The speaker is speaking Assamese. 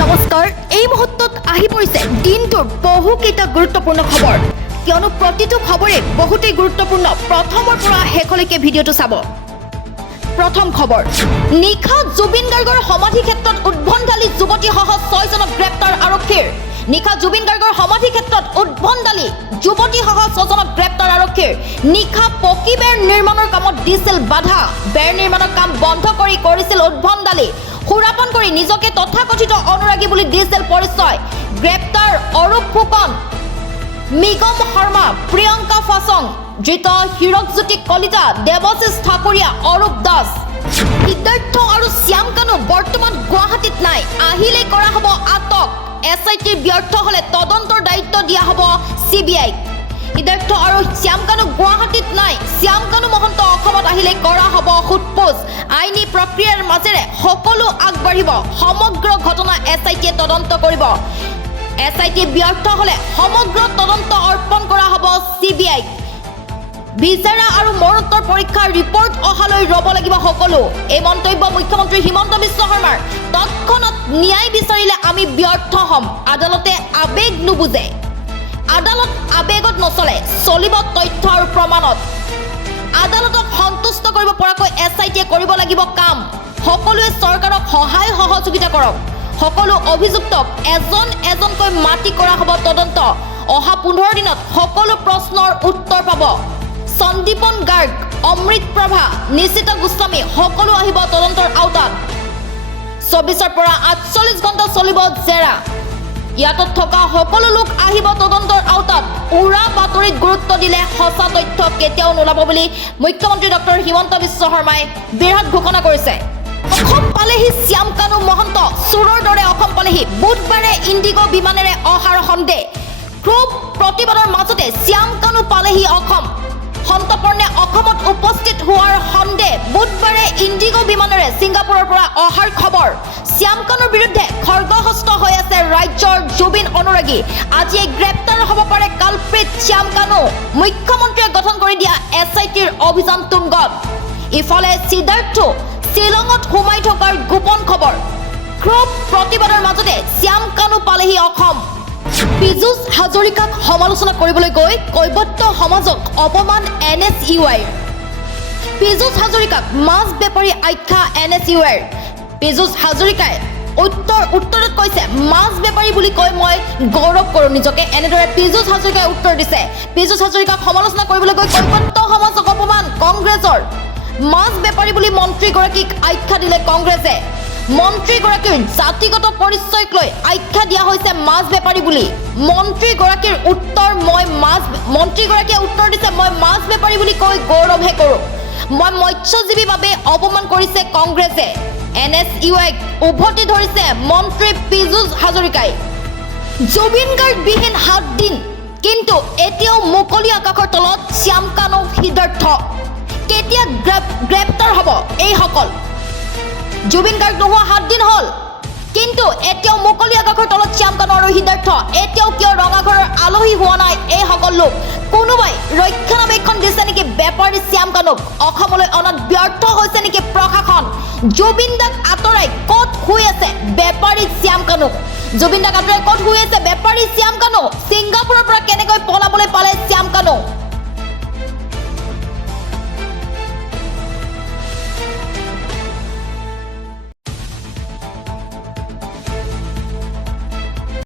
নমস্কাৰ এই মুহূৰ্তত আহি পৰিছে দিনটোৰ বহুকেইটা গুৰুত্বপূৰ্ণ খবৰ কিয়নো প্ৰতিটো খবৰে বহুতেই গুৰুত্বপূৰ্ণ প্ৰথমৰ পৰা শেষলৈকে ভিডিঅটো চাব প্ৰথম খবৰ নিখা জুবিন গাৰ্গৰ সমাধি ক্ষেত্ৰত উদ্ভণ্ডালী যুৱতী সহ 6 জনক গ্ৰেপ্তাৰ আৰক্ষীৰ নিখা জুবিন গাৰ্গৰ সমাধি ক্ষেত্ৰত উদ্ভণ্ডালী যুৱতী সহ 6 জনক গ্ৰেপ্তাৰ আৰক্ষীৰ নিখা পকী বেৰ নিৰ্মাণৰ কামত দিছিল বাধা বেৰ নিৰ্মাণৰ কাম বন্ধ কৰি কৰিছিল উদ্ভণ্ডালী খুৰাপন কৰি নিজকে তথাকথিত অনুৰাগী বুলি দিছিল পৰিচয় গ্ৰেপ্তাৰ অৰূপ ফুকন মিগম শৰ্মা প্ৰিয়ংকা ফাছং জিত হিৰকজ্যোতি কলিতা দেৱশিষ ঠাকুৰীয়া অৰূপ দাস সিদ্ধাৰ্থ আৰু শ্যাম কানু বৰ্তমান গুৱাহাটীত নাই আহিলে কৰা হ'ব আটক এছআইটিৰ ব্যৰ্থ হলে তদন্তৰ দায়িত্ব দিয়া হ'ব CBI সিদ্ধাৰ্থ আৰু শ্যাম কানু গুৱাহাটীত নাই শ্যাম কানু মহন্ত অসমত আহিলে কৰা হ'ব সোধপোছ আইনী প্ৰক্ৰিয়াৰ মাজেৰে সকলো আগবাঢ়িব সমগ্ৰ ঘটনা এছআইটিয়ে তদন্ত কৰিব এছআইটি ব্যৰ্থ হলে সমগ্ৰ তদন্ত অৰ্পণ কৰা হ'ব CBI বিচাৰা আৰু মৰণোত্তৰ পৰীক্ষাৰ ৰিপৰ্ট অহালৈ ৰব লাগিব সকলো এই মন্তব্য মুখ্যমন্ত্ৰী হিমন্ত বিশ্ব শৰ্মাৰ তৎক্ষণাত ন্যায় বিচাৰিলে আমি ব্যৰ্থ হ'ম আদালতে আবেগ নুবুজে আদালত আবেগত নচলে চলিব তথ্য আৰু প্ৰমাণত আদালতক সন্তুষ্ট কৰিব পৰাকৈ এছআইটিয়ে কৰিব লাগিব কাম সকলোৱে চৰকাৰক সহায় সহযোগিতা কৰক সকলো অভিযুক্তক এজন এজনকৈ মাতি কৰা হ'ব তদন্ত অহা 15 দিনত সকলো প্ৰশ্নৰ উত্তৰ পাব সন্দীপন গাৰ্গ অমৃত প্ৰভা নিশিত গোস্বামী সকলো আহিব তদন্তৰ আওতাত 24ৰ পৰা 48 ঘণ্টা চলিব জেৰা ইয়াত থকা সকলো লোক আহিব তদন্তৰ আওতাত উৰা বাতৰিত গুৰুত্ব দিলে সঁচা তথ্য কেতিয়াও নোলাব বুলি মুখ্যমন্ত্ৰী ডক্টৰ হিমন্ত বিশ্ব শৰ্মাই বিৰাট ঘোষণা কৰিছে অসম পালেহি শ্যাম কানু মহন্ত চুৰৰ দৰে অসম পালেহি বুধবাৰে ইণ্ডিগো বিমানেৰে অহাৰ সন্দেহ খুব প্ৰতিবাদৰ মাজতে শ্যাম কানু পালেহি অসম সন্তপৰ্ণে অসমত উপস্থিত হোৱাৰ সন্দেহ বুধবাৰে ইণ্ডিগো বিমানেৰে ছিংগাপুৰৰ পৰা অহাৰ খবৰ শ্যাম কানুৰ বিৰুদ্ধে খৰ্গহস্ত হৈ আছে ৰাজ্যৰ জুবিন অনুৰাগী আজি গ্ৰেপ্তাৰ হ'ব পাৰে কালপ্ৰিত শ্যাম কানু মুখ্যমন্ত্ৰীয়ে গঠন কৰি দিয়া এছআইটিৰ অভিযান তুংগত ইফালে সিদ্ধাৰ্থ শ্বিলঙত সোমাই থকাৰ গোপন খবৰ খুব প্ৰতিবাদৰ মাজতে শ্যাম কানু পালেহি অসম পীযুষ হাজৰিকাক সমালোচনা কৰিবলৈ গৈ কৈবৰ্ত সমাজক অপমান NSUI পীযুষ হাজৰিকাক মাছ বেপাৰী আখ্যা NSUI পীযুষ হাজৰিকাই উত্তৰত কৈছে মাছ বেপাৰী বুলি কৈ মই গৌৰৱ কৰোঁ নিজকে এনেদৰে পীযুষ হাজৰিকাই উত্তৰ দিছে পীযুষ হাজৰিকাক সমালোচনা কৰিবলৈ গৈ কৈবৰ্ত সমাজক অপমান কংগ্ৰেছৰ মাছ বেপাৰী বুলি মন্ত্ৰীগৰাকীক আখ্যা দিলে কংগ্ৰেছে মন্ত্ৰীগৰাকীৰ জাতিগত পৰিচয়ক লৈ আখ্যা দিয়া হৈছে মাছ বেপাৰী বুলি মন্ত্ৰীগৰাকীৰ মন্ত্ৰীগৰাকীয়ে উত্তৰ দিছে মই মাছ বেপাৰী বুলি কৈ গৌৰৱহে কৰোঁ মই মৎস্যজীৱী বাবে অপমান কৰিছে কংগ্ৰেছে NSUI উভতি ধৰিছে মন্ত্ৰী পীযুষ হাজৰিকাই জুবিন গাৰ্গ বিহীন 7 দিন কিন্তু এতিয়াও মুকলি আকাশৰ তলত শ্যাম কানু সিদ্ধাৰ্থ কেতিয়া গ্ৰেপ্তাৰ হ'ব এইসকল জুবিন গাৰ্গ নোহোৱা 7 দিন হ'ল কিন্তু এতিয়াও মুকলি আকাশৰ তলত শ্যাম কানু আৰু সিদ্ধাৰ্থ এতিয়াও কিয় ৰঙাঘৰৰ আলহী হোৱা নাই এইসকল লোক কোনোবাই ৰক্ষণাবেক্ষণ দিছে নেকি বেপাৰী শ্যাম কানুক অসমলৈ অনাত ব্যৰ্থ হৈছে নেকি প্ৰশাসন জুবিন দাক আঁতৰাই ক'ত শুই আছে বেপাৰী শ্যাম কানু জুবিন দাক আঁতৰাই ক'ত শুই আছে বেপাৰী শ্যাম কানু ছিংগাপুৰৰ পৰা কেনেকৈ পলাবলৈ পালে শ্যাম কানু